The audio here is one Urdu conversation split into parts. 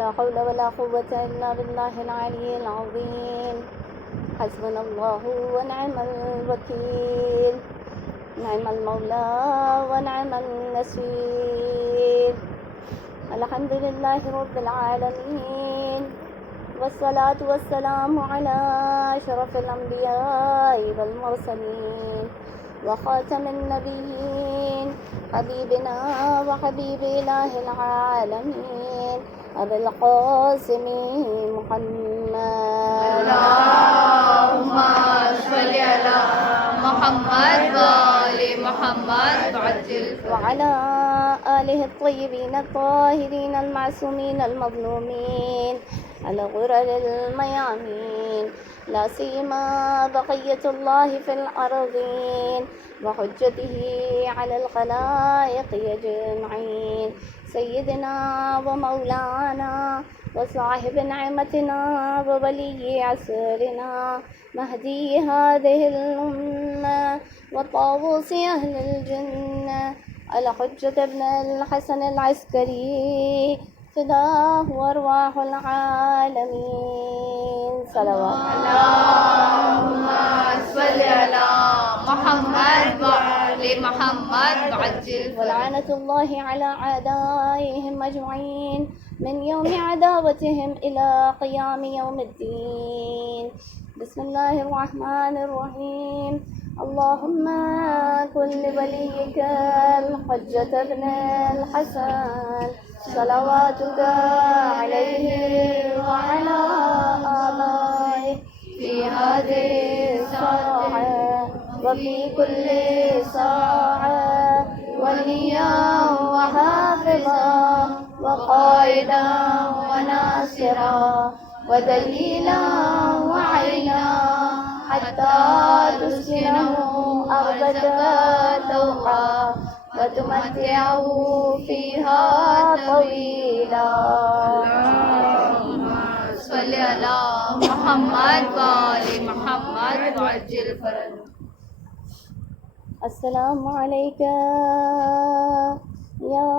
لا حول ولا قوة إلا بالله العلي العظيم. حسبنا الله ونعم الوكيل، نعم المولى ونعم النصير. الحمد لله رب العالمين، والصلاة والسلام على أشرف الأنبياء والمرسلين وخاتم النبيين، حبيبنا وحبيب إله العالمين أبي القاسم محمد. اللهم صل على محمد وآل محمد وعجل وعلى آله الطيبين الطاهرين المعصومين المظلومين الغرر الميامين، لا سيما بقية الله في الأرضين وحجته على الخلائق أجمعين، سيدنا ومولانا وصاحب نعمتنا وولي عصرنا مهدي هذه الأمة وطاووس أهل الجنة الحجة ابن الحسن العسكري فداه أرواح العالمين. صلوات اللهم صل على محمد وآل محمد وعجل ولعنة الله على أعدائهم أجمعين من يوم عداوتهم إلى قيام يوم الدين. بسم الله الرحمن الرحيم. اللهم كن لوليك الحجة ابن الحسن صلواتك عليه وعلى آبائه في هذه الساعة وفي كل ساعة وليا وحافظا وقائدا وناصرا ودليلا وعينا حتى تسكنه أرضك طوعا وتمتعه فيها طويلا. اللهم صل على محمد وآل محمد وعجل فرجه. السلام عليك يا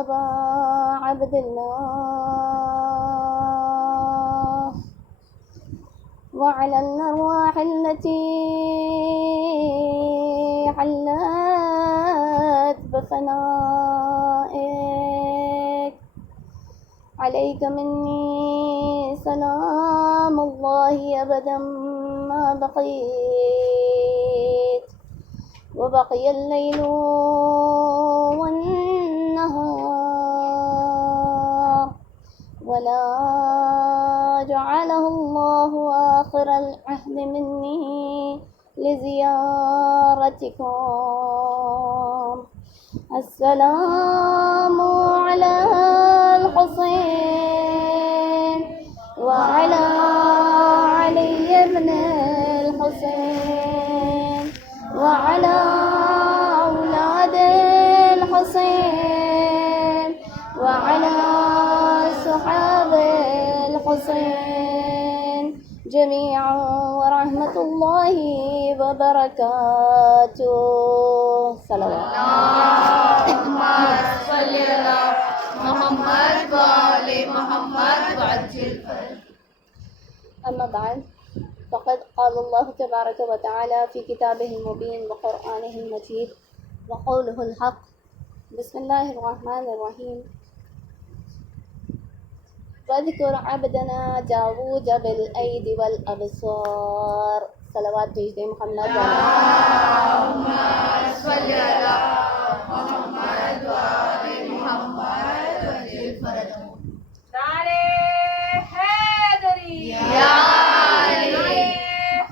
أبا عبد الله وعلى الأرواح التي حلت بفنائك، عليك مني سلام الله أبدا ما بقيت وبقي الليل والنهار، ولا جعله الله آخر العهد مني لزيارتكم. السلام على الحسين وعلى علي بن الحسين وعلى أولاد الحسين وعلى صحاب الحسين جميعا ورحمة الله وبركاته. صلوات. اللهم صل على محمد وآل محمد وعجل فرجه. أما بعد، فقد قال الله تبارك وتعالى في كتابه المبين وقرآنه المجيد وقوله الحق. بسم الله الرحمن الرحيم. واذكر عبدنا داود بالأيدي والأبصار. صلوات بجد محمد. اللهم صل على محمد وآل محمد وعجل فرجه. نعرے حیدری یا علی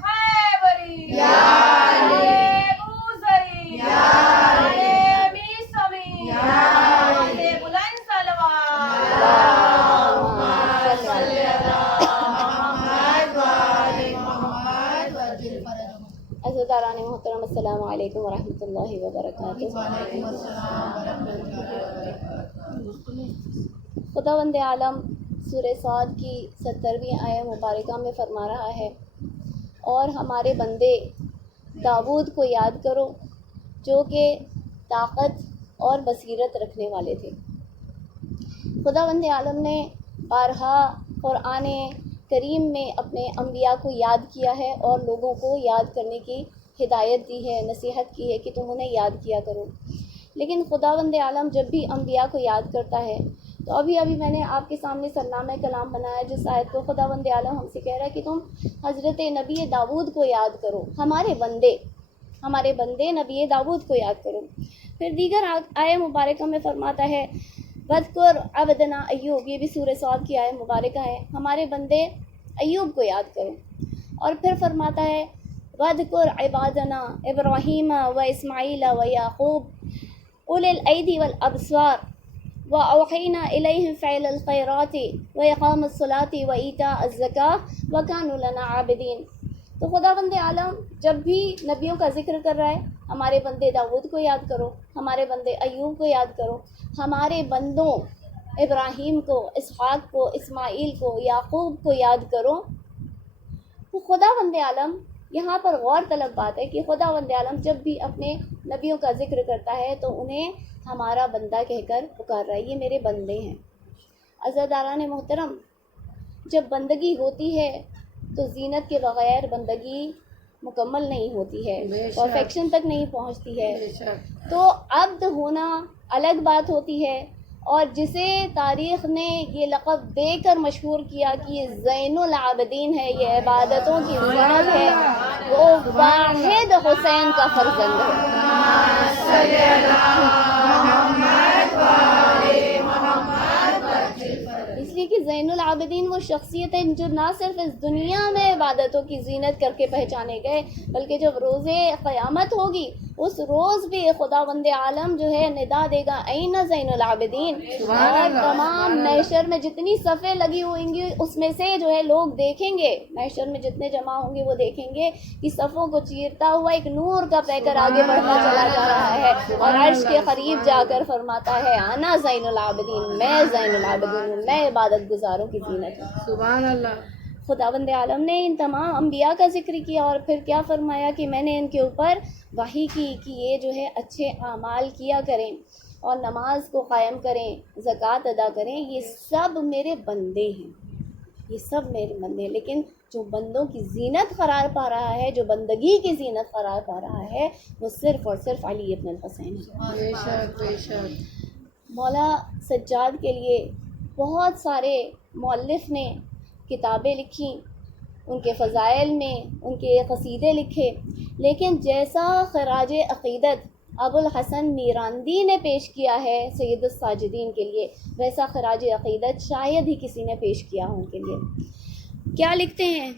خیبری یا علی بوزری یا علی میسوی یا علی بلند صلوات. اللهم صل على محمد وآل محمد وعجل فرجه. عزیزان محترم، السلام علیکم ورحمۃ اللہ وبرکاتہ. وعلیکم السلام ورحمۃ اللہ وبرکاتہ. خداوند عالم سورہ صاد کی 70ویں آیت مبارکہ میں فرما رہا ہے، اور ہمارے بندے داود کو یاد کرو جو کہ طاقت اور بصیرت رکھنے والے تھے. خداوند عالم نے بارہا قرآن کریم میں اپنے انبیاء کو یاد کیا ہے اور لوگوں کو یاد کرنے کی ہدایت دی ہے، نصیحت کی ہے کہ تم انہیں یاد کیا کرو۔ لیکن خداوند عالم جب بھی انبیاء کو یاد کرتا ہے تو ابھی میں نے آپ کے سامنے سرنامہ کلام بنایا جس آیت کو خداوند عالم ہم سے کہہ رہا ہے کہ تم حضرت نبی داؤد کو یاد کرو، ہمارے بندے نبی داؤد کو یاد کرو۔ پھر دیگر آیہ مبارکہ میں فرماتا ہے وَاذْكُرْ عَبْدَنَا ایوب، یہ بھی سورہ صاد کی آیہ مبارکہ ہے، ہمارے بندے ایوب کو یاد کرو۔ اور پھر فرماتا ہے وَاذْكُرْ عِبَادَنَا ابراہیم واسماعیل ویعقوب اولي الأيدي والأبصار وأوحينا إليهم فعل الخيرات وإقام الصلاة وإيتاء الزكاة وكانوا لنا عابدين۔ تو خداوند عالم جب بھی نبیوں کا ذکر کر رہا ہے، ہمارے بندے داؤد کو یاد کرو، ہمارے بندے ایوب کو یاد کرو، ہمارے بندوں ابراہیم کو، اسحاق کو، اسماعیل کو، یعقوب کو یاد کرو۔ تو خداوند عالم یہاں پر غور طلب بات ہے کہ خداوند عالم جب بھی اپنے نبیوں کا ذکر کرتا ہے تو انہیں ہمارا بندہ کہہ کر پکار رہا ہے، یہ میرے بندے ہیں۔ عزاداران محترم، جب بندگی ہوتی ہے تو زینت کے بغیر بندگی مکمل نہیں ہوتی ہے، پرفیکشن تک نہیں پہنچتی ہے۔ تو عبد ہونا الگ بات ہوتی ہے، اور جسے تاریخ نے یہ لقب دے کر مشہور کیا کہ یہ زین العابدین ہے، یہ عبادتوں کی زینت ہے، وہ واحد حسین کا فرزند ہے۔ اس لیے کہ زین العابدین وہ شخصیت ہے جو نہ صرف اس دنیا میں عبادتوں کی زینت کر کے پہچانے گئے، بلکہ جب روز قیامت ہوگی اس روز بھی خداوند عالم جو ہے ندا دے گا این زین العابدین، اور تمام محشر میں جتنی صفیں لگی ہوئیں گی اس میں سے جو ہے لوگ دیکھیں گے، محشر میں جتنے جمع ہوں گے وہ دیکھیں گے کہ صفوں کو چیرتا ہوا ایک نور کا پیکر آگے بڑھتا چلا جا رہا ہے اور عرش کے قریب جا کر فرماتا ہے انا زین العابدین، میں زین العابدین ہوں، میں عبادت گزاروں کی زینت ہوں۔ سبحان اللہ۔ خداوند عالم نے ان تمام انبیاء کا ذکر کیا اور پھر کیا فرمایا کہ میں نے ان کے اوپر وحی کی کہ یہ جو ہے اچھے اعمال کیا کریں اور نماز کو قائم کریں، زکوٰۃ ادا کریں، یہ سب میرے بندے ہیں، یہ سب میرے بندے ہیں۔ لیکن جو بندوں کی زینت قرار پا رہا ہے، جو بندگی کی زینت قرار پا رہا ہے، وہ صرف اور صرف علی ابن الحسین ہے۔ بے شک بے شک۔ مولا سجاد کے لیے بہت سارے مؤلف نے کتابیں لکھیں، ان کے فضائل میں ان کے قصیدے لکھے، لیکن جیسا خراج عقیدت ابو الحسن میراندی نے پیش کیا ہے سید الساجدین کے لیے، ویسا خراج عقیدت شاید ہی کسی نے پیش کیا ہو ان کے لیے۔ کیا لکھتے ہیں؟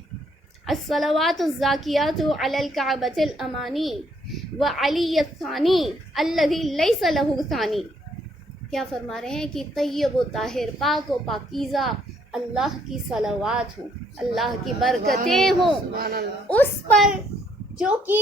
الصلوات الزاکیات علی الکعبۃ الامانی وعلی الثانی الذی لیس لہ ثانی۔ کیا فرما رہے ہیں کہ طیب و طاہر، پاک و پاکیزہ اللہ کی صلوات ہوں، اللہ کی برکتیں ہوں اس پر جو کہ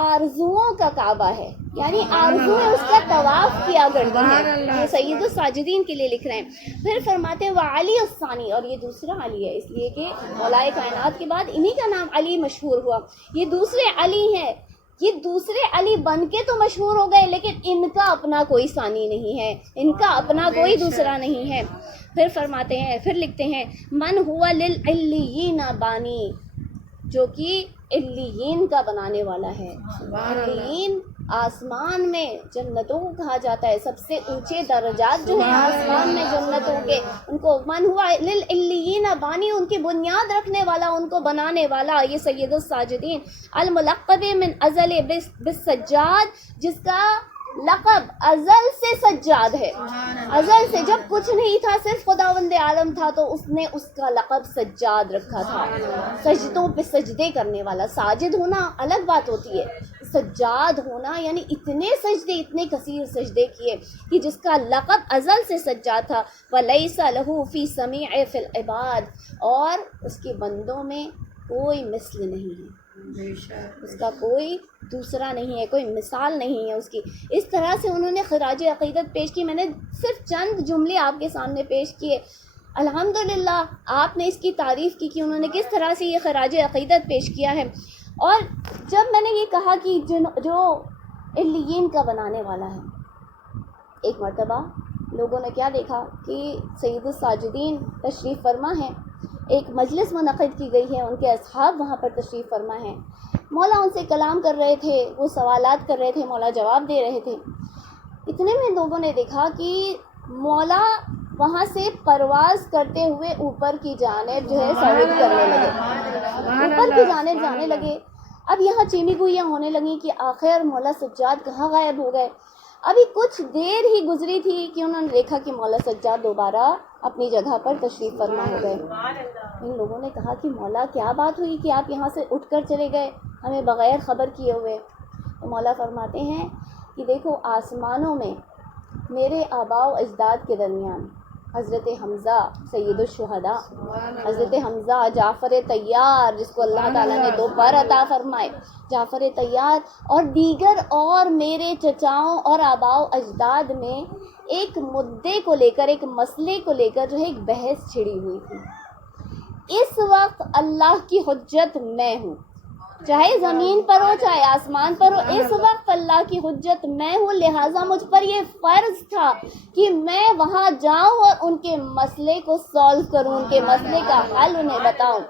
آرزوؤں کا کعبہ ہے، یعنی آرزویں اس کا طواف کیا کرتی ہیں۔ یہ سید الساجدین کے لیے لکھ رہے ہیں۔ پھر فرماتے ہیں وعلی الثانی، اور یہ دوسرا علی ہے، اس لیے کہ مولا کائنات کے بعد انہی کا نام علی مشہور ہوا، یہ دوسرے علی ہیں، یہ دوسرے علی بن کے تو مشہور ہو گئے لیکن ان کا اپنا کوئی ثانی نہیں ہے، ان کا اپنا کوئی دوسرا نہیں ہے۔ پھر فرماتے ہیں، پھر لکھتے ہیں من ہوا للعلیین بانی، جو کہ علیین کا بنانے والا ہے۔ علیین آسمان میں جنتوں کو کہا جاتا ہے، سب سے اونچے درجات جو ہیں آسمان میں جنتوں کے، ان کو من ہوا للعلیین بانی، ان کی بنیاد رکھنے والا، ان کو بنانے والا یہ سید الساجدین الملقب من ازل بالسجاد، جس کا لقب ازل سے سجاد ہے، ازل سے، جب کچھ نہیں تھا صرف خداوند عالم تھا تو اس نے اس کا لقب سجاد رکھا تھا، سجدوں پہ سجدے کرنے والا۔ ساجد ہونا الگ بات ہوتی ہے، سجاد ہونا یعنی اتنے سجدے، اتنے کثیر سجدے کیے کہ جس کا لقب ازل سے سجاد تھا۔ وَلَيْسَ لَهُ فِي سَمِيعِ فِي الْعِبَادِ، اور اس کے بندوں میں کوئی مثل نہیں ہے، اس کا کوئی دوسرا نہیں ہے، کوئی مثال نہیں ہے اس کی۔ اس طرح سے انہوں نے خراج عقیدت پیش کی۔ میں نے صرف چند جملے آپ کے سامنے پیش کیے، الحمدللہ آپ نے اس کی تعریف کی کہ انہوں نے کس طرح سے یہ خراج عقیدت پیش کیا ہے۔ اور جب میں نے یہ کہا کہ جو علیین کا بنانے والا ہے، ایک مرتبہ لوگوں نے کیا دیکھا کہ سید الساجدین تشریف فرما ہیں، ایک مجلس منعقد کی گئی ہے، ان کے اصحاب وہاں پر تشریف فرما ہیں، مولا ان سے کلام کر رہے تھے، وہ سوالات کر رہے تھے، مولا جواب دے رہے تھے۔ اتنے میں لوگوں نے دیکھا کہ مولا وہاں سے پرواز کرتے ہوئے اوپر کی جانب جو ہے صعود کرنے لگے، اوپر کی جانب جانے لگے۔ اب یہاں چیمی گوئیاں ہونے لگیں کہ آخر مولا سجاد کہاں غائب ہو گئے۔ ابھی کچھ دیر ہی گزری تھی کہ انہوں نے دیکھا کہ مولا سجاد دوبارہ اپنی جگہ پر تشریف فرما ہو گئے۔ ان لوگوں نے کہا کہ مولا کیا بات ہوئی کہ آپ یہاں سے اٹھ کر چلے گئے ہمیں بغیر خبر کیے ہوئے؟ تو مولا فرماتے ہیں کہ دیکھو آسمانوں میں میرے آباء و اجداد کے درمیان حضرت حمزہ سید الشہداء، حضرت حمزہ جعفر طیار جس کو اللہ تعالیٰ نے 2 پر عطا فرمائے، جعفر طیار اور دیگر اور میرے چچاؤں اور آباء و اجداد میں ایک مدعے کو لے کر، ایک مسئلے کو لے کر جو ہے ایک بحث چھڑی ہوئی تھی۔ اس وقت اللہ کی حجت میں ہوں، چاہے زمین پر ہو چاہے آسمان پر ہو، اس وقت اللہ کی حجت میں ہوں، لہٰذا مجھ پر یہ فرض تھا کہ میں وہاں جاؤں اور ان کے مسئلے کو سولو کروں، ان کے مسئلے کا حل انہیں بتاؤں۔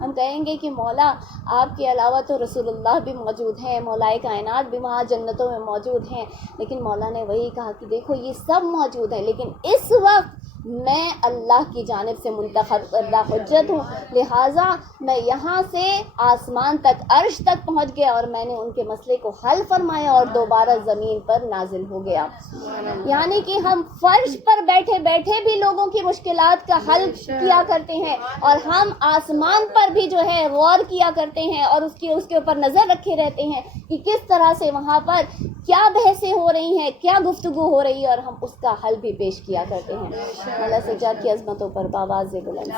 ہم کہیں گے کہ مولا آپ کے علاوہ تو رسول اللہ بھی موجود ہیں، مولائے کائنات بھی وہاں جنتوں میں موجود ہیں، لیکن مولا نے وہی کہا کہ دیکھو یہ سب موجود ہیں، لیکن اس وقت میں اللہ کی جانب سے منتخب کردہ حجت ہوں، لہٰذا میں یہاں سے آسمان تک عرش تک پہنچ گیا اور میں نے ان کے مسئلے کو حل فرمایا اور دوبارہ زمین پر نازل ہو گیا۔ یعنی کہ ہم فرش پر بیٹھے بیٹھے بھی لوگوں کی مشکلات کا حل کیا کرتے ہیں، اور ہم آسمان پر بھی جو ہے غور کیا کرتے ہیں اور اس کے اوپر نظر رکھے رہتے ہیں کہ کس طرح سے وہاں پر کیا بحثیں ہو رہی ہیں، کیا گفتگو ہو رہی ہے، اور ہم اس کا حل بھی پیش کیا کرتے ہیں۔ مولا سجاد کی عظمتوں پر بآواز بلند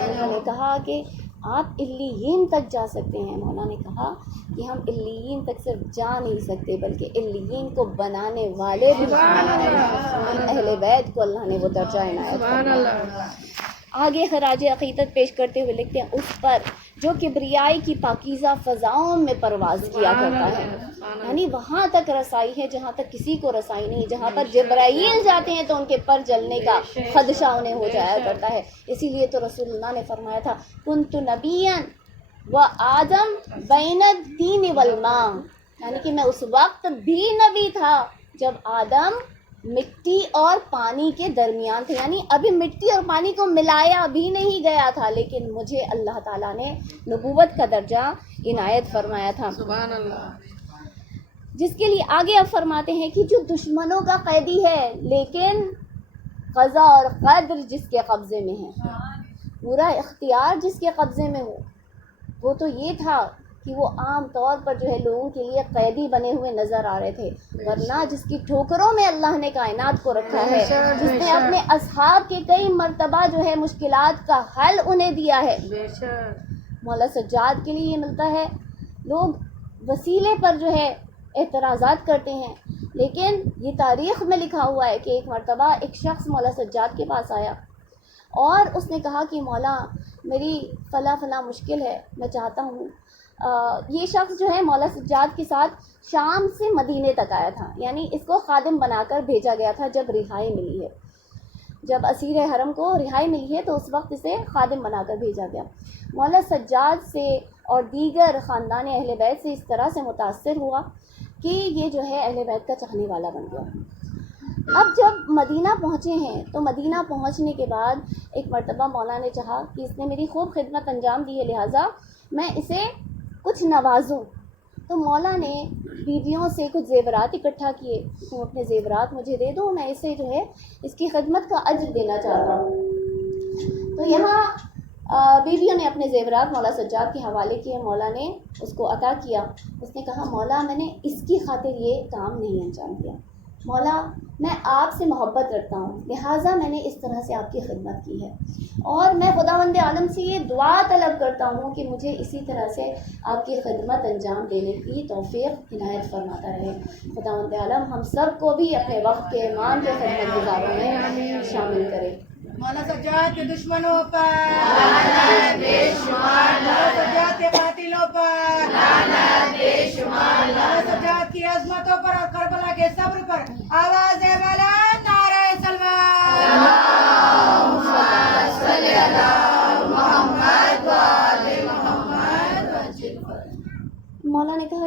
انہوں نے کہا کہ آپ علیین تک جا سکتے ہیں۔ مولا نے کہا کہ ہم علیین تک صرف جا نہیں سکتے بلکہ علیین کو بنانے والے بھی اہل بیت کو اللہ نے وہ درجہ عنایت فرمایا۔ آگے خراج عقیدت پیش کرتے ہوئے لکھتے ہیں اس پر جو کبریائی کی پاکیزہ فضاؤں میں پرواز کیا کرتا ہے، یعنی وہاں تک رسائی ہے جہاں تک کسی کو رسائی نہیں، جہاں پر جبرائیل جاتے ہیں تو ان کے پر جلنے کا خدشہ انہیں ہو جایا کرتا ہے۔ اسی لیے تو رسول اللہ نے فرمایا تھا کنت نبیًا و آدم بین الدین والماء، یعنی کہ میں اس وقت بھی نبی تھا جب آدم مٹی اور پانی کے درمیان تھے، یعنی ابھی مٹی اور پانی کو ملایا بھی نہیں گیا تھا، لیکن مجھے اللہ تعالیٰ نے نبوت کا درجہ عنایت فرمایا تھا۔ سبحان اللہ۔ جس کے لیے آگے اب فرماتے ہیں کہ جو دشمنوں کا قیدی ہے لیکن قضا اور قدر جس کے قبضے میں ہے، پورا اختیار جس کے قبضے میں ہو، وہ تو یہ تھا کہ وہ عام طور پر جو ہے لوگوں کے لیے قیدی بنے ہوئے نظر آ رہے تھے، ورنہ جس کی ٹھوکروں میں اللہ نے کائنات کو رکھا ہے، جس نے اپنے اصحاب کے کئی مرتبہ جو ہے مشکلات کا حل انہیں دیا ہے، مولا سجاد کے لیے یہ ملتا ہے۔ لوگ وسیلے پر جو ہے اعتراضات کرتے ہیں، لیکن یہ تاریخ میں لکھا ہوا ہے کہ ایک مرتبہ ایک شخص مولا سجاد کے پاس آیا اور اس نے کہا کہ مولا میری فلاں مشکل ہے، میں چاہتا ہوں یہ شخص جو ہے مولا سجاد کے ساتھ شام سے مدینے تک آیا تھا، یعنی اس کو خادم بنا کر بھیجا گیا تھا جب رہائی ملی ہے، جب اسیر حرم کو رہائی ملی ہے تو اس وقت اسے خادم بنا کر بھیجا گیا۔ مولا سجاد سے اور دیگر خاندان اہل بیت سے اس طرح سے متاثر ہوا کہ یہ جو ہے اہل بیت کا چاہنے والا بن گیا۔ اب جب مدینہ پہنچے ہیں تو مدینہ پہنچنے کے بعد ایک مرتبہ مولا نے چاہا کہ اس نے میری خوب خدمت انجام دی ہے، لہٰذا میں اسے کچھ نوازوں، تو مولا نے بیویوں سے کچھ زیورات اکٹھا کیے، تم اپنے زیورات مجھے دے دو، میں اسے جو ہے اس کی خدمت کا اجر دینا چاہتا ہوں۔ تو یہاں بیویوں نے اپنے زیورات مولا سجاد کے حوالے کیے، مولا نے اس کو عطا کیا۔ اس نے کہا مولا میں نے اس کی خاطر یہ کام نہیں انجام دیا، مولا میں آپ سے محبت رکھتا ہوں، لہٰذا میں نے اس طرح سے آپ کی خدمت کی ہے، اور میں خداوند عالم سے یہ دعا طلب کرتا ہوں کہ مجھے اسی طرح سے آپ کی خدمت انجام دینے کی توفیق عنایت فرماتا رہے۔ خداوند عالم ہم سب کو بھی اپنے وقت کے امام کے خدمت گزاروں میں شامل کرے۔ مولا سجاد کے دشمنوں پر، مولا سجاد کے قاتلوں پر،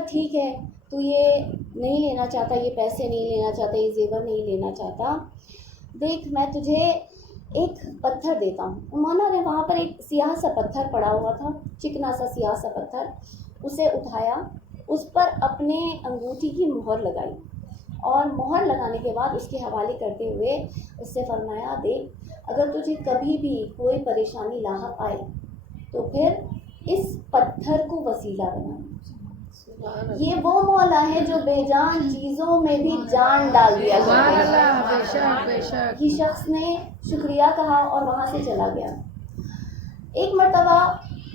ٹھیک ہے تو یہ نہیں لینا چاہتا، یہ پیسے نہیں لینا چاہتا، یہ زیور نہیں لینا چاہتا، دیکھ میں تجھے ایک پتھر دیتا ہوں۔ مولانا نے وہاں پر ایک سیاہ سا پتھر پڑا ہوا تھا، چکنا سا سیاہ سا پتھر، اسے اٹھایا، اس پر اپنے انگوٹھی کی مہر لگائی، اور مہر لگانے کے بعد اس کے حوالے کرتے ہوئے اس سے فرمایا، دیکھ اگر تجھے کبھی بھی کوئی پریشانی لاحق آئے تو پھر اس پتھر کو وسیلہ بنا۔ یہ وہ مولا ہے جو بے جان چیزوں میں بھی جان ڈال دیا سبحان کرتے ہیں۔ اللہ، بے شک بے شک۔ یہ شخص نے شکریہ کہا اور وہاں سے چلا گیا۔ ایک مرتبہ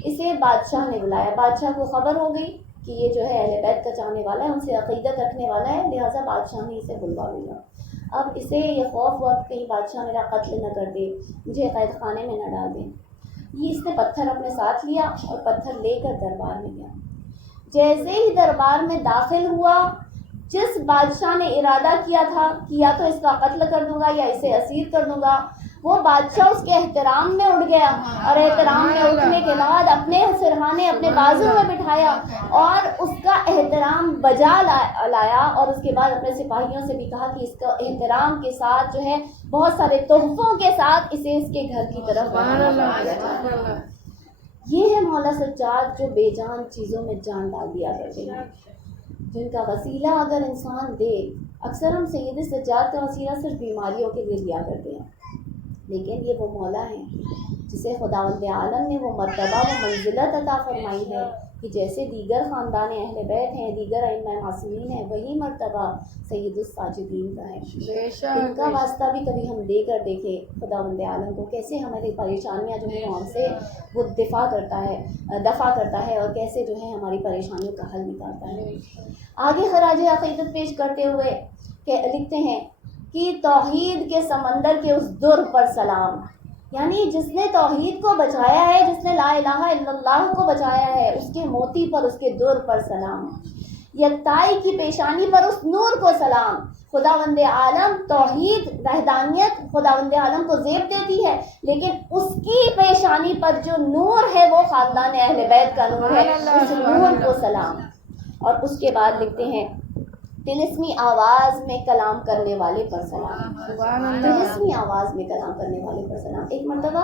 اسے بادشاہ نے بلایا، بادشاہ کو خبر ہو گئی کہ یہ جو ہے اہل بیت کا چاہنے والا ہے، ان سے عقیدت رکھنے والا ہے، لہٰذا بادشاہ نے اسے بلوا لیا۔ اب اسے یہ خوف ہوا کہ کہیں بادشاہ میرا قتل نہ کر دے، مجھے قید خانے میں نہ ڈال دیں۔ یہ اس نے پتھر اپنے ساتھ لیا اور پتھر لے کر دربار میں گیا۔ جیسے ہی دربار میں داخل ہوا، جس بادشاہ نے ارادہ کیا تھا کہ یا تو اس کا قتل کر دوں گا یا اسے اسیر کر دوں گا، وہ بادشاہ اس کے احترام میں اٹھ گیا، اور احترام میں اٹھنے کے بعد اپنے سرہانے اپنے بازو میں بٹھایا اور اس کا احترام بجا لایا، اور اس کے بعد اپنے سپاہیوں سے بھی کہا کہ اس کا احترام کے ساتھ جو ہے بہت سارے تحفوں کے ساتھ اسے اس کے گھر کی طرف سبحان اللہ، سبحان اللہ۔ یہ ہے مولا سجاد جو بے جان چیزوں میں جان ڈال دیا کرتے ہیں، جن کا وسیلہ اگر انسان دے، اکثر ہم سید سجاد کا وسیلہ صرف بیماریوں کے لیے دیا کرتے ہیں، لیکن یہ وہ مولا ہیں جسے خداوند عالم نے وہ مرتبہ و منزلت عطا فرمائی ہے کہ جیسے دیگر خاندان اہل بیت ہیں، دیگر ائمہ معصومین ہیں، وہی مرتبہ سید الساجدین کا ہے۔ بے شک ان کا واسطہ بھی کبھی ہم دے کر دیکھیں خداوند عالم کو، کیسے ہماری پریشانیاں جو ہیں ہم سے وہ دفع کرتا ہے اور کیسے جو ہے ہماری پریشانیوں کا حل نکالتا ہے۔ آگے خراج عقیدت پیش کرتے ہوئے کہ لکھتے ہیں کہ توحید کے سمندر کے اس در پر سلام، یعنی جس نے توحید کو بچایا ہے، جس نے لا الہ الا اللہ کو بچایا ہے، اس کے موتی پر، اس کے در پر سلام، یکتائی کی پیشانی پر اس نور کو سلام۔ خداوند عالم توحید وحدانیت خداوند عالم کو زیب دیتی ہے، لیکن اس کی پیشانی پر جو نور ہے وہ خاندان اہل بیت کا نور ہے، اس نور کو سلام۔ اور اس کے بعد لکھتے ہیں طلسمی آواز میں کلام کرنے والے پر سلام، سبحان اللہ۔ طلسمی آواز میں کلام کرنے والے پر سلام۔ ایک مرتبہ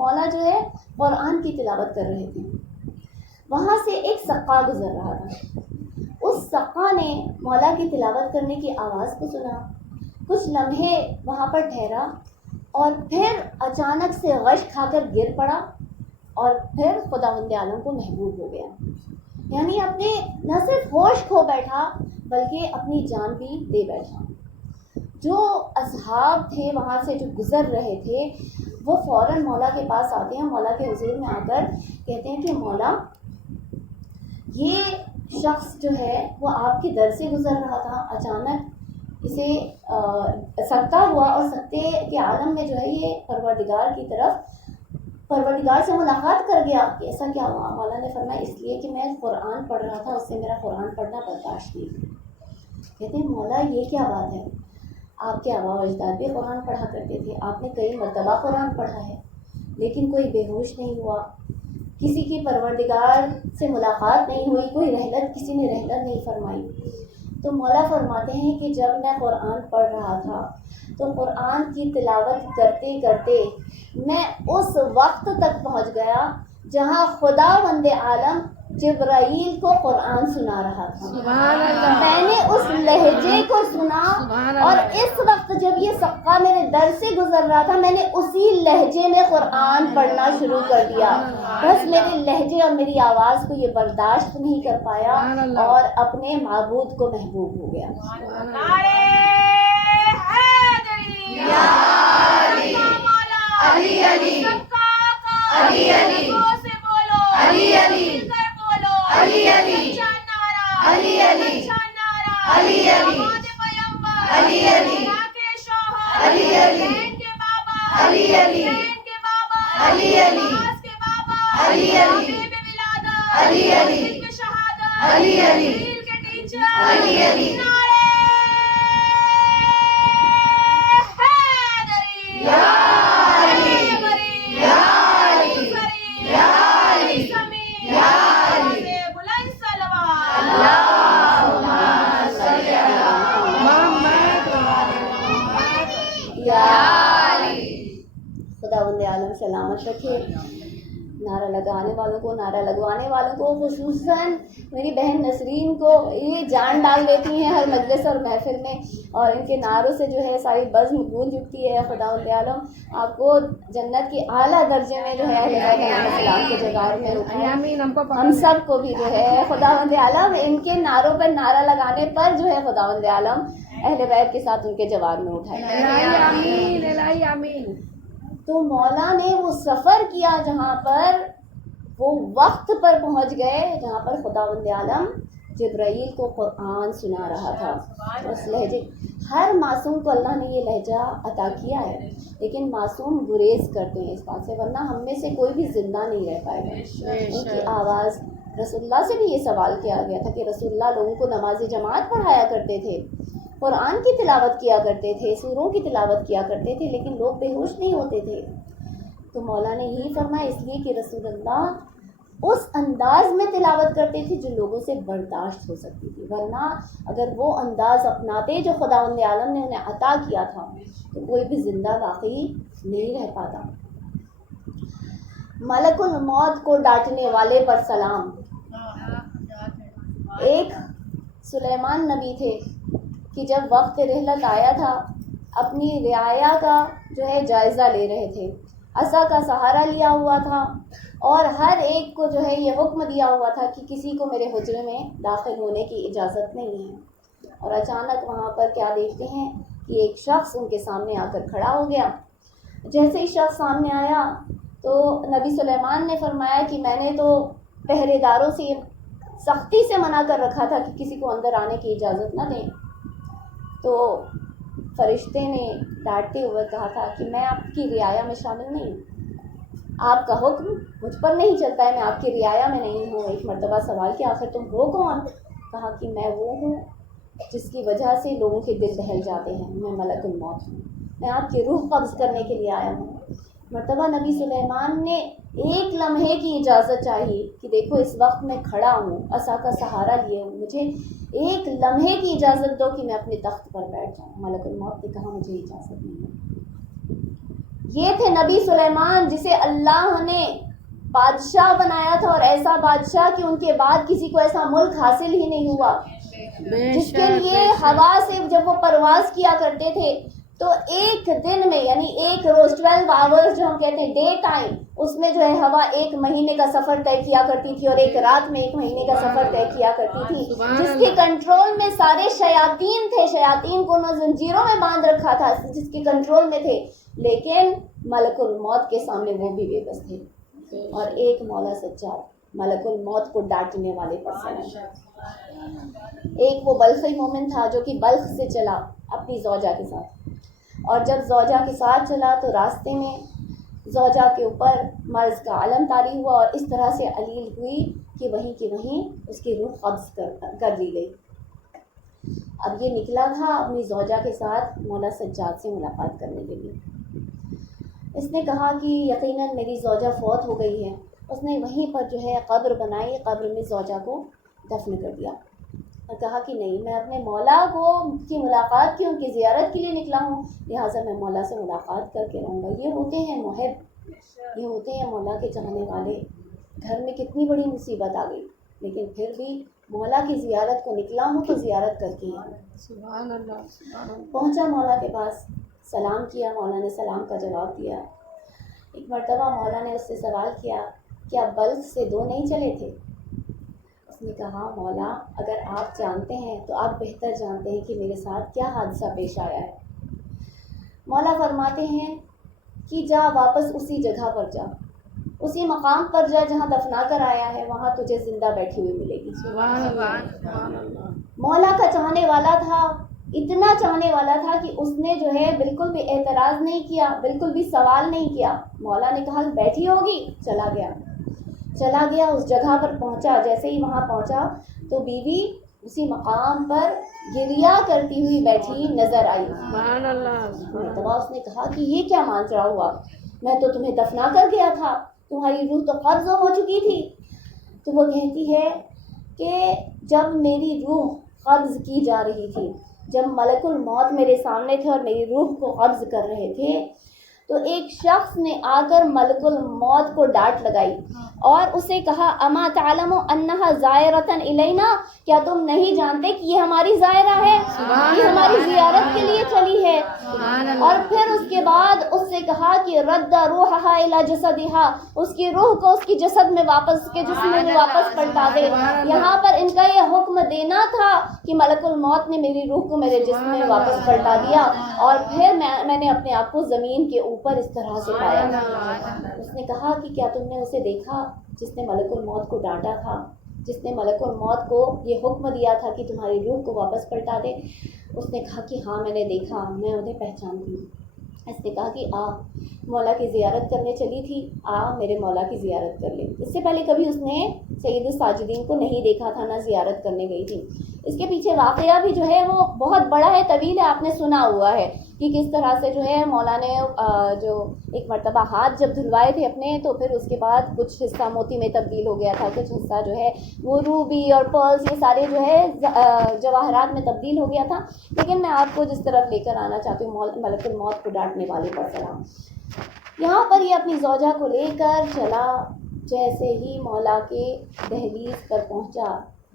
مولا جو ہے قرآن کی تلاوت کر رہے تھے، وہاں سے ایک سقا گزر رہا تھا، اس سقا نے مولا کی تلاوت کرنے کی آواز کو سنا، کچھ لمحے وہاں پر ٹھہرا اور پھر اچانک سے غش کھا کر گر پڑا اور پھر خداوند عالم کو محبوب ہو گیا، یعنی اپنے نہ صرف ہوش کھو بیٹھا بلکہ اپنی جان بھی دے بیٹھا۔ جو اصحاب تھے وہاں سے جو گزر رہے تھے وہ فوراً مولا کے پاس آتے ہیں، مولا کے حضور میں آ کر کہتے ہیں کہ مولا یہ شخص جو ہے وہ آپ کے در سے گزر رہا تھا، اچانک اسے سکتہ ہوا اور سکتے کے عالم میں جو ہے یہ پروردگار سے ملاقات کر گیا کہ ایسا کیا ہوا؟ مولا نے فرمایا اس لیے کہ میں قرآن پڑھ رہا تھا، اس سے میرا قرآن پڑھنا برداشت نہیں۔ کہتے ہیں مولا یہ کیا بات ہے، آپ کے آبا و اجداد بھی قرآن پڑھا کرتے تھے، آپ نے کئی مرتبہ قرآن پڑھا ہے لیکن کوئی بے ہوش نہیں ہوا، کسی کی پروردگار سے ملاقات نہیں ہوئی، کوئی رحلت کسی نے رحلت نہیں فرمائی۔ تو مولا فرماتے ہیں کہ جب میں قرآن پڑھ رہا تھا تو قرآن کی تلاوت کرتے کرتے میں اس وقت تک پہنچ گیا جہاں خداوند عالم جبرائیل کو قرآن سنا رہا تھا۔ سبحان اللہ۔ میں نے اس لہجے کو سنا سبحان اور اللہ۔ اس وقت جب یہ سقا میرے در سے گزر رہا تھا میں نے اسی لہجے میں قرآن پڑھنا شروع کر دیا، بس میرے لہجے اور میری آواز کو یہ برداشت نہیں کر پایا اور اپنے معبود کو محبوب ہو گیا۔ نعرے حیدری یا علی علی علی علی علی سے بولو علی علی مل کر بولو علی علی علی علی علی علی پیغمبر علی علی کے شوہر علی علی کے بابا علی علی کے بابا علی علی کے بابا علی علی ولادت علی علی کے شہادت علی علی کے ٹیچر علی علی اللہ سلامت رکھے. نعرہ لگانے والوں کو، نعرہ لگوانے والوں کو، خصوصاً میری بہن نسرین کو، یہ جان ڈال دیتی ہیں ہر مجلس اور محفل میں، اور ان کے نعروں سے جو ہے ساری بزم گونج اٹھتی ہے. خداوند عالم آپ کو جنت کے اعلیٰ درجے میں جو ہے اہل بیت علیہ السلام کے جگار میں اٹھائے. آمین. ہم کو ہم سب کو بھی جو ہے خداوند عالم ان کے نعروں پر نعرہ لگانے پر جو ہے خداوند عالم اہل بیت کے ساتھ ان کے جوار میں اٹھائے. الہی آمین. الہی آمین. تو مولا نے وہ سفر کیا جہاں پر وہ وقت پر پہنچ گئے جہاں پر خداوند عالم جبرائیل کو قرآن سنا رہا تھا. اس لہجے، ہر معصوم کو اللہ نے یہ لہجہ عطا کیا ہے، لیکن معصوم گریز کرتے ہیں اس بات سے، ورنہ ہم میں سے کوئی بھی زندہ نہیں رہ پائے گا. ان کی آواز، رسول اللہ سے بھی یہ سوال کیا گیا تھا کہ رسول اللہ لوگوں کو نماز جماعت پڑھایا کرتے تھے، قرآن کی تلاوت کیا کرتے تھے، سوروں کی تلاوت کیا کرتے تھے، لیکن لوگ بے ہوش نہیں ہوتے تھے. تو مولا نے یہی فرمایا اس لیے کہ رسول اللہ اس انداز میں تلاوت کرتے تھے جو لوگوں سے برداشت ہو سکتی تھی، ورنہ اگر وہ انداز اپناتے جو خداوند عالم نے انہیں عطا کیا تھا تو کوئی بھی زندہ واقعی نہیں رہ پاتا. ملک الموت کو ڈانٹنے والے پر سلام. ایک سلیمان نبی تھے کہ جب وقت رحلت آیا تھا اپنی رعایا کا جو ہے جائزہ لے رہے تھے، عصا کا سہارا لیا ہوا تھا اور ہر ایک کو جو ہے یہ حکم دیا ہوا تھا کہ کسی کو میرے حجرے میں داخل ہونے کی اجازت نہیں ہے. اور اچانک وہاں پر کیا دیکھتے ہیں کہ ایک شخص ان کے سامنے آ کر کھڑا ہو گیا. جیسے ہی شخص سامنے آیا تو نبی سلیمان نے فرمایا کہ میں نے تو پہرے داروں سے سختی سے منع کر رکھا تھا کہ کسی کو اندر آنے کی اجازت نہ دیں. تو فرشتے نے ڈانٹتے ہوئے کہا تھا کہ میں آپ کی رعایا میں شامل نہیں ہوں، آپ کا حکم مجھ پر نہیں چلتا ہے، میں آپ کی رعایا میں نہیں ہوں. ایک مرتبہ سوال کیا آخر تم ہو کون؟ کہا کہ میں وہ ہوں جس کی وجہ سے لوگوں کے دل دہل جاتے ہیں، میں ملک الموت ہوں، میں آپ کی روح قبض کرنے کے لیے آیا ہوں. مرتبہ نبی سلیمان نے ایک لمحے کی اجازت چاہی کہ دیکھو اس وقت میں کھڑا ہوں، عصا کا سہارا لیے ہوں، مجھے ایک لمحے کی اجازت دو کہ میں اپنے تخت پر بیٹھ جاؤں. ملک الموت نے کہا مجھے اجازت نہیں ہے. یہ تھے نبی سلیمان جسے اللہ نے بادشاہ بنایا تھا، اور ایسا بادشاہ کہ ان کے بعد کسی کو ایسا ملک حاصل ہی نہیں ہوا، جس کے لیے ہوا سے جب وہ پرواز کیا کرتے تھے تو ایک دن میں یعنی ایک روز 12 آورز جو ہم کہتے ہیں ڈے ٹائم، اس میں جو ہے ہوا 1 مہینے کا سفر طے کیا کرتی تھی اور ایک رات میں 1 مہینے کا سفر طے کیا کرتی تھی، جس کے کنٹرول میں سارے شیاطین تھے. شیاطین کو انہوں نے زنجیروں میں باندھ رکھا تھا جس کے کنٹرول میں تھے، لیکن ملک الموت کے سامنے وہ بھی بے بس تھے. اور ایک مولا سچا ملک الموت کو ڈانٹنے والے پر سلام. ایک وہ بلخی مومن تھا جو کہ بلخ سے چلا اپنی زوجہ کے ساتھ، اور جب زوجہ کے ساتھ چلا تو راستے میں زوجہ کے اوپر مرض کا عالم طاری ہوا اور اس طرح سے علیل ہوئی کہ وہیں کی وہیں اس کی روح قبض کر لی گئی. اب یہ نکلا تھا اپنی زوجہ کے ساتھ مولا سجاد سے ملاقات کرنے کے لیے. اس نے کہا کہ یقیناً میری زوجہ فوت ہو گئی ہے. اس نے وہیں پر جو ہے قبر بنائی، قبر میں زوجہ کو دفن کر دیا اور کہا کہ نہیں، میں اپنے مولا کی ملاقات کی، ان کی زیارت کے لیے نکلا ہوں، لہٰذا میں مولا سے ملاقات کر کے رہوں گا. یہ ہوتے ہیں محب، یہ ہوتے ہیں مولا کے چاہنے والے. گھر میں کتنی بڑی مصیبت آ گئی لیکن پھر بھی مولا کی زیارت کو نکلا ہوں تو زیارت کر کے ہی. سبحان اللہ. پہنچا مولا کے پاس، سلام کیا، مولا نے سلام کا جواب دیا. ایک مرتبہ مولا نے اس سے سوال کیا کیا بلخ سے 2 نہیں چلے تھے؟ اس نے کہا مولا اگر آپ جانتے ہیں تو آپ بہتر جانتے ہیں کہ میرے ساتھ کیا حادثہ پیش آیا ہے. مولا فرماتے ہیں کہ جا واپس اسی جگہ پر جا، اسی مقام پر جا جہاں دفنا کر آیا ہے، وہاں تجھے زندہ بیٹھی ہوئی ملے گی. سبحان اللہ. مولا کا چاہنے والا تھا، اتنا چاہنے والا تھا کہ اس نے جو ہے بالکل بھی اعتراض نہیں کیا، بالکل بھی سوال نہیں کیا. مولا نے کہا بیٹھی ہوگی، چلا گیا اس جگہ پر پہنچا. جیسے ہی وہاں پہنچا تو بیوی اسی مقام پر گریا کرتی ہوئی بیٹھی نظر آئی. سبحان اللہ. مرتبہ اس نے کہا کہ یہ کیا مانچڑا ہوا، میں تو تمہیں دفنا کر گیا تھا، تمہاری روح تو قبض ہو چکی تھی. تو وہ کہتی ہے کہ جب میری روح قبض کی جا رہی تھی، جب ملک الموت میرے سامنے تھے اور میری روح کو قبض کر رہے تھے، تو ایک شخص نے آ کر ملک الموت کو ڈانٹ لگائی اور اسے کہا اما تعلم انہا زائرتن الینا، کیا تم نہیں جانتے کہ یہ ہماری زائرہ ہے، یہ ہماری زیارت کے لیے چلی ہے. اور پھر اس کے بعد اس سے کہا کہ رد روحہا الی جسدہا، اس کی روح کو اس کی جسد میں واپس، اس کے جسم میں واپس پلٹا دے. یہاں پر ان کا یہ حکم دینا تھا کہ ملک الموت نے میری روح کو میرے جسم میں واپس پلٹا دیا اور پھر میں نے اپنے آپ کو زمین کے اوپر اس طرح سے پایا. اس نے کہا کہ کیا تم نے اسے دیکھا جس نے ملک الموت کو ڈانٹا تھا، جس نے ملک الموت کو یہ حکم دیا تھا کہ تمہاری روح کو واپس پلٹا دے؟ اس نے کہا کہ ہاں میں نے دیکھا، میں انہیں پہچانتی ہوں. اس نے کہا کہ مولا کی زیارت کرنے چلی تھی، میرے مولا کی زیارت کر لے. اس سے پہلے کبھی اس نے سید الساجدین کو نہیں دیکھا تھا، نہ زیارت کرنے گئی تھی. اس کے پیچھے واقعہ بھی جو ہے وہ بہت بڑا ہے، طویل ہے، آپ نے سنا ہوا ہے کہ کس طرح سے جو ہے مولا نے جو ایک مرتبہ ہاتھ جب دھلوائے تھے اپنے، تو پھر اس کے بعد کچھ حصہ موتی میں تبدیل ہو گیا تھا، کچھ حصہ جو ہے وہ روبی اور پرلز، یہ سارے جو ہے جواہرات میں تبدیل ہو گیا تھا. لیکن میں آپ کو جس طرف لے کر آنا چاہتی ہوں ملک الموت کو ڈانٹنے والے پر سلام. یہاں پر یہ اپنی زوجہ کو لے کر چلا، جیسے ہی مولا کے دہلیز پر پہنچا،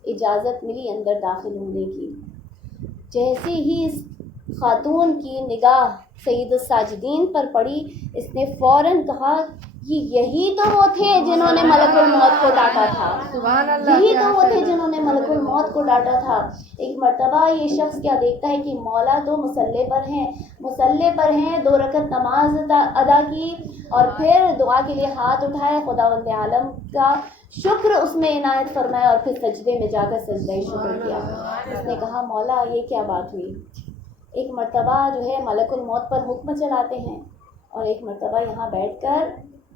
اجازت ملی اندر داخل ہونے کی. جیسے ہی اس خاتون کی نگاہ سید الساجدین پر پڑی، اس نے فوراً کہا کہ یہی تو وہ تھے جنہوں نے ملک الموت کو ڈانٹا تھا، یہی تو وہ تھے جنہوں نے ملک الموت کو ڈانٹا تھا. ایک مرتبہ یہ شخص کیا دیکھتا ہے کہ مولا تو مصلے پر ہیں، 2 رکعت نماز ادا کی اور پھر دعا کے لیے ہاتھ اٹھائے، خداوند عالم کا شکر اس میں عنایت فرمایا اور پھر سجدے میں جا کر سجدہ شکر کیا. اس نے کہا مولا یہ کیا بات ہوئی؟ ایک مرتبہ جو ہے ملک الموت پر حکم چلاتے ہیں اور ایک مرتبہ یہاں بیٹھ کر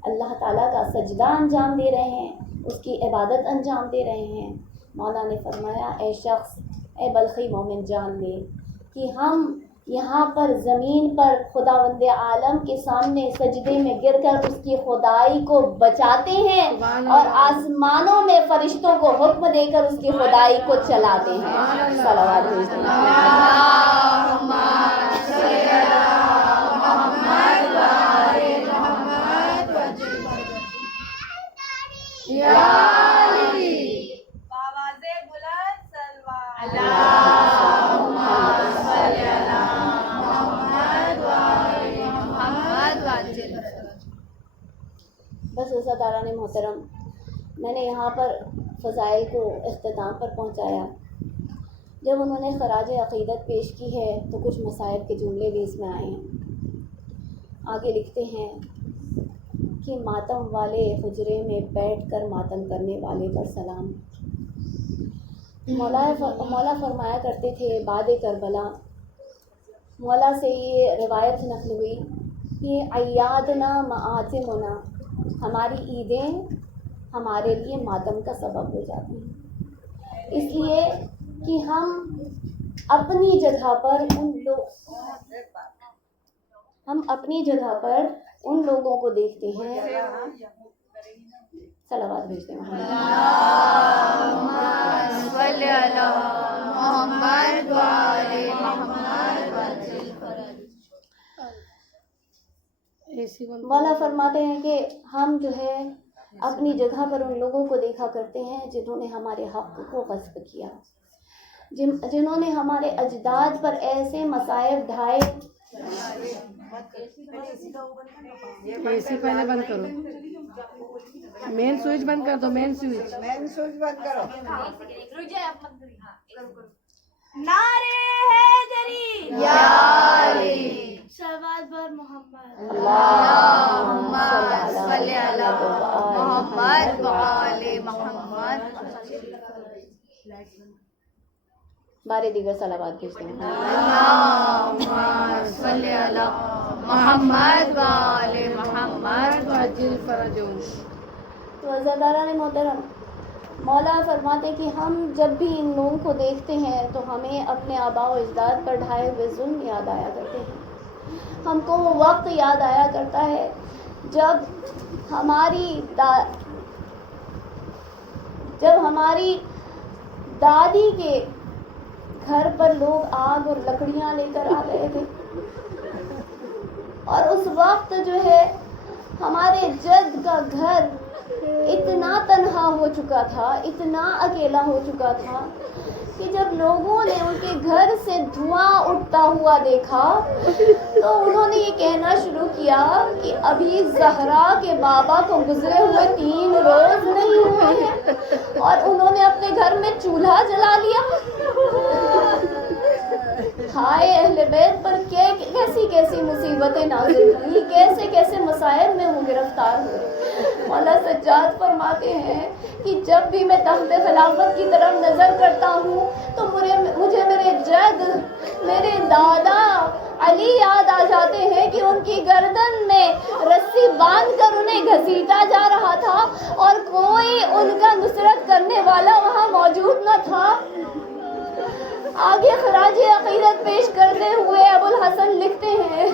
اللہ تعالیٰ کا سجدہ انجام دے رہے ہیں، اس کی عبادت انجام دے رہے ہیں. مولا نے فرمایا اے شخص، اے بلخی مومن جان لے کہ ہم یہاں پر زمین پر خداوند عالم کے سامنے سجدے میں گر کر اس کی خدائی کو بچاتے ہیں اور آسمانوں میں فرشتوں کو حکم دے کر اس کی خدائی کو چلاتے ہیں. صلوات بس عزتداران محترم، میں نے یہاں پر فضائل کو اختتام پر پہنچایا. جب انہوں نے خراج عقیدت پیش کی ہے تو کچھ مصائب کے جملے بھی اس میں آئے ہیں. آگے لکھتے ہیں کہ ماتم والے حجرے میں بیٹھ کر ماتم کرنے والے پر سلام. مولا فرمایا کرتے تھے بعد کربلا، مولا سے یہ روایت نقل ہوئی کہ عیادنا معاتمنا، ہماری عیدیں ہمارے لیے ماتم کا سبب ہو جاتی ہیں، اس لیے کہ ہم اپنی جگہ پر ان لوگوں کو دیکھتے ہیں. صلوات بھیجتے ہیں مولا فرماتے ہیں کہ ہم جو ہے اپنی جگہ پر ان لوگوں کو دیکھا کرتے ہیں جنہوں نے ہمارے حق کو غصب کیا، جنہوں نے ہمارے اجداد پر ایسے مصائب ڈھائے. اے سی پہلے بند کرو، مین سوئچ بند کر دو، مین سوئچ بند کرو. نعرے حیدری یا علی، صلوات بر محمد، اللہم صلی علی محمد و آل محمد. بارے دیگر صلوات بھیجتے ہیں. اللہم صلی علی محمد و آل محمد وعجل فرجہم. تو عزیزان محترم، مولا فرماتے کہ ہم جب بھی ان لوگوں کو دیکھتے ہیں تو ہمیں اپنے آباء و اجداد پر ڈھائے ہوئے ظلم یاد آیا کرتے ہیں. ہم کو وہ وقت یاد آیا کرتا ہے جب ہماری دادی کے گھر پر لوگ آگ اور لکڑیاں لے کر آ گئے تھے اور اس وقت جو ہے ہمارے جد کا گھر اتنا تنہا ہو چکا تھا، اتنا اکیلا ہو چکا تھا کہ جب لوگوں نے ان کے گھر سے دھواں اٹھتا ہوا دیکھا تو انہوں نے یہ کہنا شروع کیا کہ ابھی زہرا کے بابا کو گزرے ہوئے 3 روز نہیں ہوئے ہیں اور انہوں نے اپنے گھر میں چولہا جلا لیا۔ ہائے اہل بیت پر کیسی کیسی مصیبتیں نازل ہوئی، کیسے کیسے مسائل میں وہ گرفتار ہوئے۔ مولا سجاد فرماتے ہیں کہ جب بھی میں تخت خلافت کی طرف نظر کرتا ہوں تو مجھے میرے جد، میرے دادا علی یاد آ جاتے ہیں کہ ان کی گردن میں رسی باندھ کر انہیں گھسیٹا جا رہا تھا اور کوئی ان کا نصرت کرنے والا وہاں موجود نہ تھا۔ آگے خراج عقیدت پیش کرتے ہوئے ابو الحسن لکھتے ہیں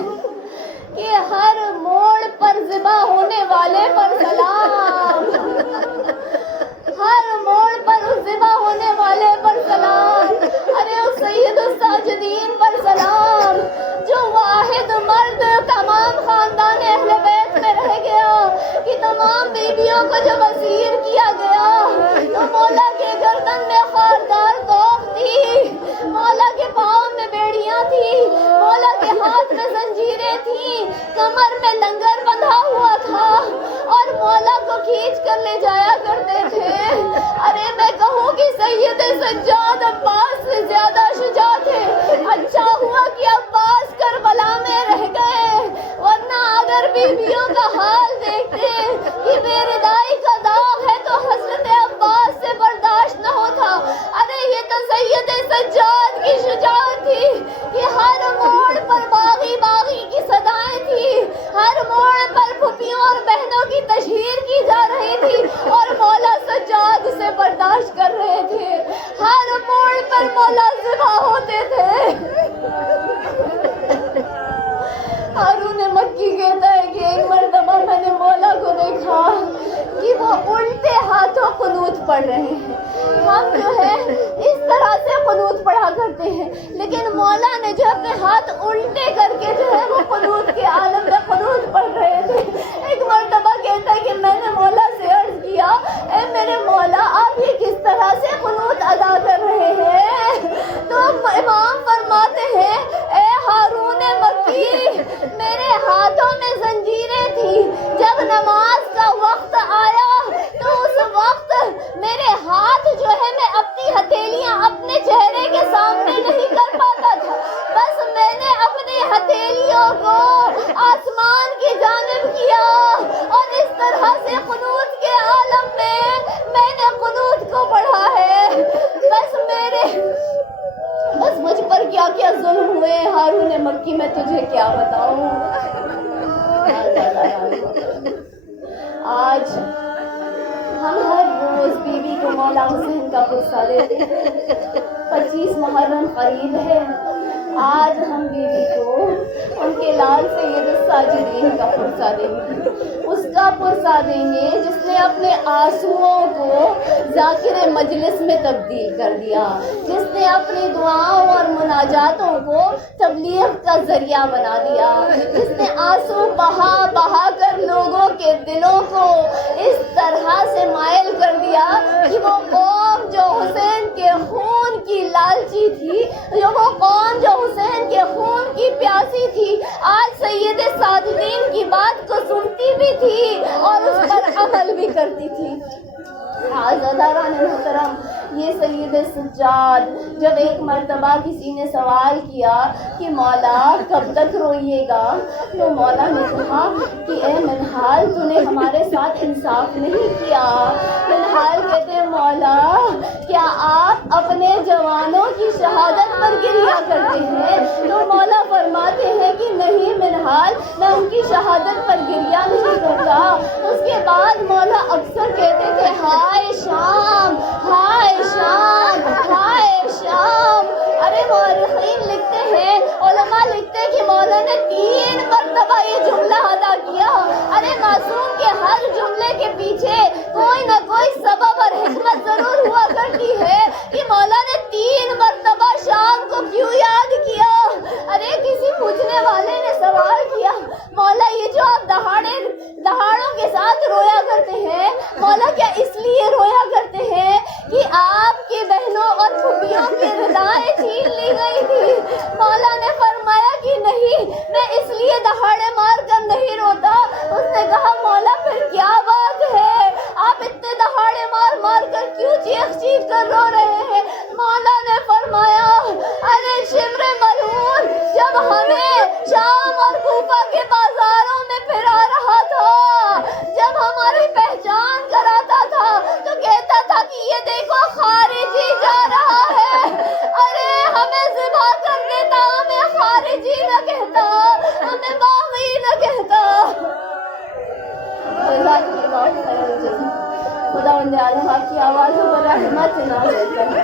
کہ ہر موڑ پر ذبح ہونے والے پر سلام، ہر موڑ پر اس ذبح ہونے والے پر سلام، ارے اس سید الساجدین پر سلام جو واحد مرد تمام خاندان اہل بیت میں رہ گیا، کہ تمام بیویوں کو جب اسیر کیا گیا تو مولا کے گردن میں خاردار دوخ تھی، مولا کے پاؤں میں بیڑیاں تھی، مولا کے ہاتھ میں زنجیریں تھیں، کمر میں لنگر بندھا ہوا تھا اور مولا کو کھینچ کر لے جایا کرتے تھے۔ ارے میں کہوں کہ سید سجاد عباس سے زیادہ شجاع تھے، اچھا ہوا کہ عباس کربلا میں رہ گئے، ورنہ اگر بیویوں کا حال دیکھتے کہ بے ردائی کا داغ ہے تو حضرت عباس سے برداشت نہ ہوتا۔ ارے یہ تو سید سجاد کی شجاعت تھی کہ ہر موڑ پر باغی باغی کی صدائیں تھی، ہر موڑ پر پھوپھیوں اور بہنوں کی تشہیر کی جا رہی تھی اور مولا سجاد سے برداشت کر رہے تھے، ہر موڑ پر مولا ذبح ہوتے تھے۔ ہارون مکی کہتا ہے کہ ایک مرتبہ میں نے مولا کو دیکھا کہ وہ الٹے ہاتھوں قنوت پڑھ رہے ہیں۔ ہم جو ہے اس طرح سے قنوت پڑھا کرتے ہیں، لیکن مولا نے جو اپنے ہاتھ الٹے کر کے جو ہے وہ قنوت کے عالم میں قنوت پڑھ رہے تھے۔ ایک مرتبہ کہتا ہے کہ میں نے مولا سے عرض کیا، اے میرے مولا آپ یہ کس طرح سے قنوت ادا کر رہے ہیں؟ تو امام فرماتے ہیں اے ہارون مکی، میرے ہاتھوں میں زنجیریں تھیں، جب نماز کا وقت آیا تو اس وقت میرے ہاتھ جو ہے میں اپنی ہتھیلیاں اپنے چہرے کے سامنے نہیں کر پاتا تھا، بس میں نے اپنی ہتھیلیوں کو آسمان کی جانب کیا اور اس طرح سے قنوت کے عالم میں نے قنوت کو پڑھا ہے۔ بس مجھ پر کیا کیا ظلم ہوئے ہارون مکی، میں تجھے کیا بتاؤں۔ آج ہم ہر روز بیوی کو مولا حسین کا پرسہ دیتے ہیں۔ 25 محرم قریب ہے، آج ہم بیوی کو ان کے لال سید الساجدین کا پرسہ دیں گے، اس کا پرسہ دیں گے جس نے اپنے آنسوؤں کو ذاکر مجلس میں تبدیل کر دیا، جس نے اپنی دعاؤں اور مناجاتوں کو تبلیغ کا ذریعہ بنا دیا، جس نے آنسو بہا بہا کر لوگوں کے دلوں کو اس طرح سے مائل کر دیا کہ وہ قوم جو حسین کے خون کی لالچی تھی، وہ قوم جو حسین کے خون کی پیاسی تھی، آج سید ساجدین کی بات کو سنتی بھی تھی اور اس پر عمل بھی کرتی تھی۔ عزاداران محترم، یہ سید سجاد جب ایک مرتبہ کسی نے سوال کیا کہ مولا کب تک روئیے گا، تو مولا نے کہا کہ اے منہال تو نے ہمارے ساتھ انصاف نہیں کیا۔ منہال کہتے ہیں مولا کیا آپ اپنے جوانوں کی شہادت پر گریہ کرتے ہیں؟ تو مولا فرماتے ہیں کہ نہیں منہال، میں ان کی شہادت پر گریہ نہیں کرتا۔ اس کے بعد مولا اکثر کہتے تھے ہائے شام، ہائے شام، ہائے شام۔ ارے مورخین لکھتے ہیں، علماء لکھتے ہیں کہ مولا نے 3 مرتبہ یہ جملہ ادا کیا۔ ارے معصوم کے ہر جملے کے پیچھے کوئی نہ کوئی سبب اور حکمت ضرور ہوا کرتی ہے کہ مولا نے 3 مرتبہ شام کو کیوں یاد کیا۔ ارے کسی پوچھنے والے نے سوال کیا کر رو رہے ہیں. مولا نے فرمایا ارے شمر ملعون جب ہمیں شام اور کوفہ کے بازاروں میں پھرا رہا تھا, جب ہماری پہچان کراتا تھا تو کہتا تھا کہ یہ دیکھو خارجی جا رہا ہے. ارے ہمیں ذبح کر دیتا, ہمیں خارجی نہ کہتا, ہمیں باغی نہ کہتا. خدا عالم آپ کی آوازوں پر رحمت نازل کرے.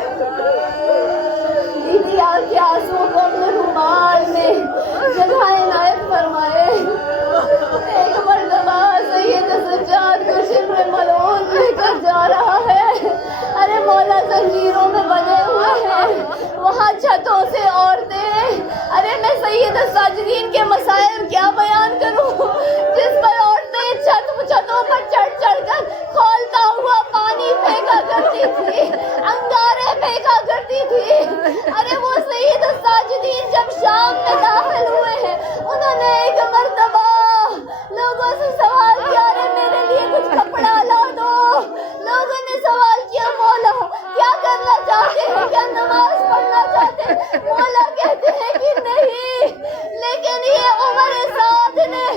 دیدی آپ کے آنسو کو اپنے رومال میں جگہ عنایت فرمائے. ایک مرتبہ سید سجاد کو شمر ملعون لے کر جا رہا ہے. ارے مولا زنجیروں میں بندھے ہوئے ہیں, وہاں چھتوں سے عورتیں. ارے میں سید الساجدین کے مسائل کیا بیان کروں جس پر عورتیں چھتوں پر چڑھ چڑھ کر کھولتا ہوا پانی پھینکا کرتی تھی, انگارے پھینکا کرتی تھی. ارے وہ سید الساجدین جب شام میں داخل ہوئے ہیں, انہوں نے ایک مرتبہ لوگوں سے سوال کیا ارے میرے لیے کچھ کپڑا لا دو. لوگوں نے سوال کیا مولا کیا کرنا چاہتے ہیں, کیا نماز پڑھنا چاہتے ہیں؟ مولا کہتے ہیں کہ نہیں, لیکن یہ عمر سعد نے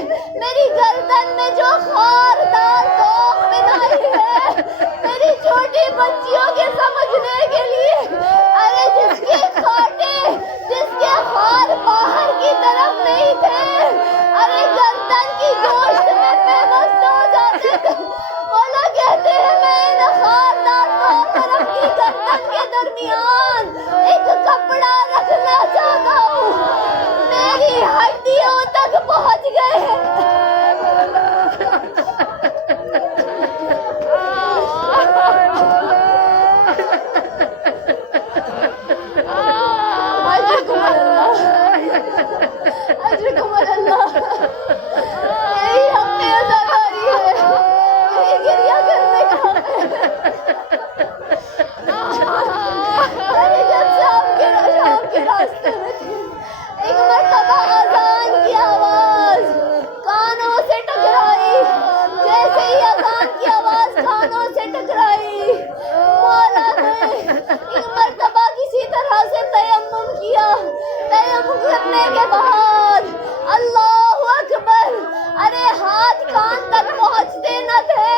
میری گردن میں جو خاردار توق بنائی ہے میری چھوٹی بچیوں کے سمجھنے کے لیے. ارے جس کے کانٹے جس کے خار باہر کی طرف نہیں تھے, ارے گردن کی گوشت میں پیوست ہو جاتے تھے. مولا کہتے ہیں میں ان خاردار توق اور اپنی گردن کے درمیان ایک کپڑا رکھنا چاہتا ہوں. میری ہڈیوں تک پہنچ گئے ہیں. اجرکم اللہ. یہی ہم پہ ازاداری ہے, یہی گریہ کرنے کا ارے جب شام کے راستے میں تھی, ایک مرتبہ اذان کی آواز کانوں سے ٹکرائی. جیسے ہی اذان کی آواز کانوں سے ٹکرائی, مولا نے ایک مرتبہ کسی طرح سے تیمم کیا. تیمم کرنے کے بعد اللہ اکبر, ارے ہاتھ کان تک پہنچتے نہ تھے.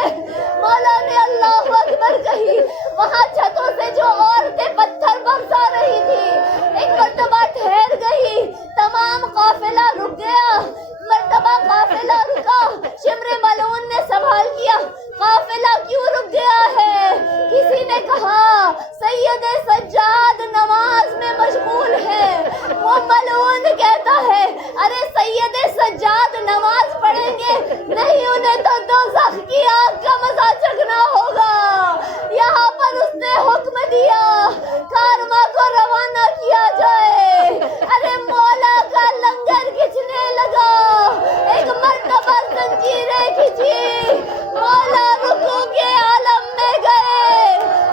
مولا نے اللہ اکبر کہی. وہاں چھتوں سے جو عورتیں پتھر برسا رہی تھی ایک مرتبہ ٹھہر گئی. تمام قافلہ رک گیا. مرتبہ قافلہ رکا, شمر ملعون نے سوال کیا قافلہ کیوں رک گیا ہے؟ کسی نے کہا سید سجاد نماز میں مشغول ہے. وہ ملعون کہتا ہے ارے سید سجاد نماز پڑھیں گے نہیں, انہیں تو دوزخ کی آگ کا مزہ چکھنا ہوگا. یہاں پر اس نے حکم دیا کارواں کو روانہ کیا جائے. ارے مولا کا لنگر کھچنے لگا. ایک مرتبہ زنجیریں کھچی, مولا رکوع کے عالم میں گئے.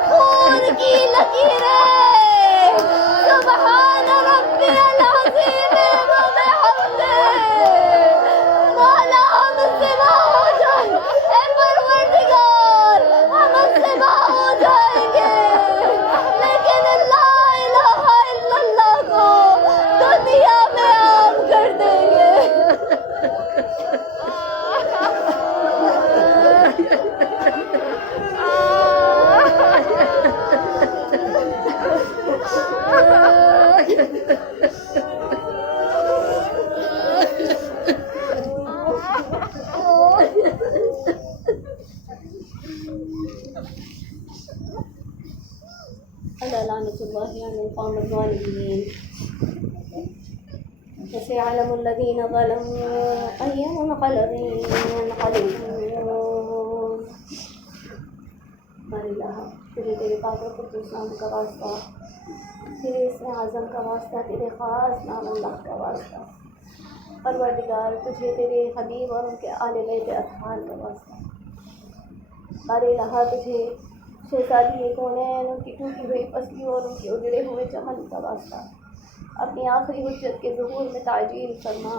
خون کی لکیریں سبحان ربی العظیم و بحمدہ. مولا ہم سوا ہو جائیں, اے پروردگار ہم سوا ہو جائیں گے, لیکن لا الہ الا اللہ کو دنیا میں عام کر دیں گے. لعنة الله على القوم الظالمين. فسيعلم الذين ظلموا أي منقلب ينقلبون. بار الہ تجھے تیرے پاک و قدوس نام کا واسطہ, تیرے اسم اعظم کا واسطہ, تیرے خاص نام اللہ کا واسطہ. پروردگار تجھے تیرے حبیب اور ان کے آل بیت اطہار کا واسطہ. بار الہ تجھے شہزادی کونین, ان کی ٹوٹی ہوئی پسلیوں اور ان کے اجڑے ہوئے چمن کا واسطہ. اپنی آخری حجت کے ظہور میں تعجیل فرما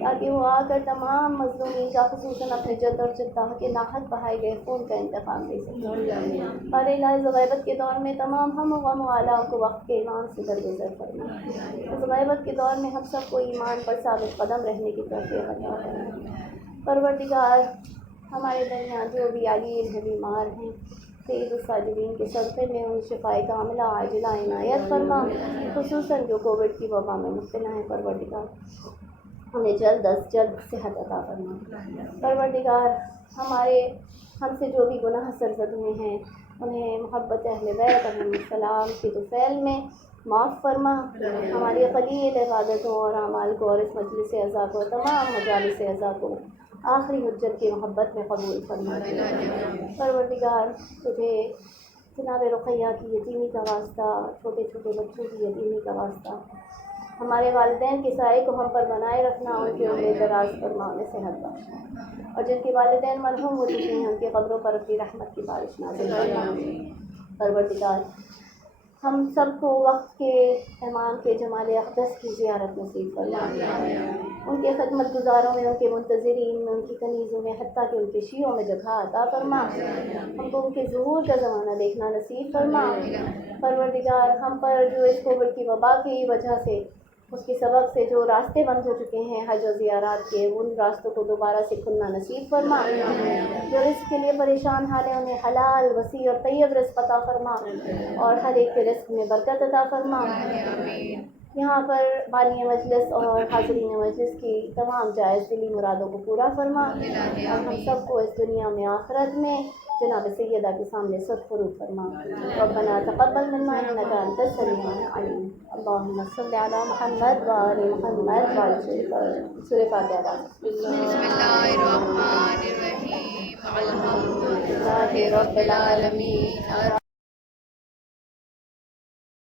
تاکہ وہ آ کر تمام مظلومین کا خصوصاً اپنے جد اور جدہ کے ناحق بہائے گئے خون کا انتقام لے سکیں۔ اور الہی غیبت کے دور میں تمام ہم و غم و آلام کو وقت کے ایمان سے درگزر فرما۔ اس غیبت کے دور میں ہم سب کو ایمان پر ثابت قدم رہنے کی توفیق عطا فرما۔ پروردگار ہمارے درمیان جو بھی علیل ہیں، بیمار ہیں، سید الساجدین کے صدقے میں ان شفائے کاملہ عاجلہ عنایت فرما، خصوصاً جو کووڈ کی وبا میں مبتلا ہیں۔ پروردگار ہمیں جلد از جلد صحت عطا فرما۔ پروردگار ہم سے جو بھی گناہ سرزد ہوئے ہیں انہیں محبت اہل بیت علیہم السلام کی طفیل میں معاف فرما۔ ہماری قلیل عبادتوں اور اعمال کو اور اس مجلس اعزا کو، تمام مجالس اعزا کو آخری حجت کی محبت میں قبول فرما۔ پروردگار تجھے جناب رقیہ کی یتیمی کا واسطہ، چھوٹے چھوٹے بچوں کی یتیمی کا واسطہ، ہمارے والدین کے سائے کو ہم پر بنائے رکھنا، ان کی عمر دراز فرما، انہیں صحت بخشنا، اور جن کے والدین مرحوم ہو چکے ہیں ان کی قبروں پر اپنی رحمت کی بارش نازل فرما۔ پروردگار ہم سب کو وقت کے امام کے جمال اقدس کی زیارت نصیب فرما، ان کے خدمت گزاروں میں، ان کے منتظرین میں، ان کی کنیزوں میں، حتیٰ کہ ان کے شیعوں میں جگہ عطا فرما۔ ہم کو ان کے ظہور کا زمانہ دیکھنا نصیب فرما۔ پروردگار ہم پر جو اس کووڈ کی وبا کی وجہ سے، اس کے سبب سے جو راستے بند ہو چکے ہیں حج و زیارات کے، ان راستوں کو دوبارہ سے کھلنا نصیب فرما۔ جو رزق کے لیے پریشان حال ہیں انہیں حلال، وسیع اور طیب رزق عطا فرما، اور ہر ایک کے رزق میں برکت عطا فرما۔ یہاں پر بانی مجلس اور حاضرین مجلس کی تمام جائز دلی مرادوں کو پورا فرما، اور ہم سب کو اس دنیا میں آخرت میں جناب سیدہ کے سامنے صد فروغ فرما۔ ربنا تقبل منا انک انت السمیع العلیم۔ اللہم صل علی محمد و آل محمد سورہ فاتحہ۔ بسم اللہ الرحمن الرحیم، الحمد للہ رب العالمین۔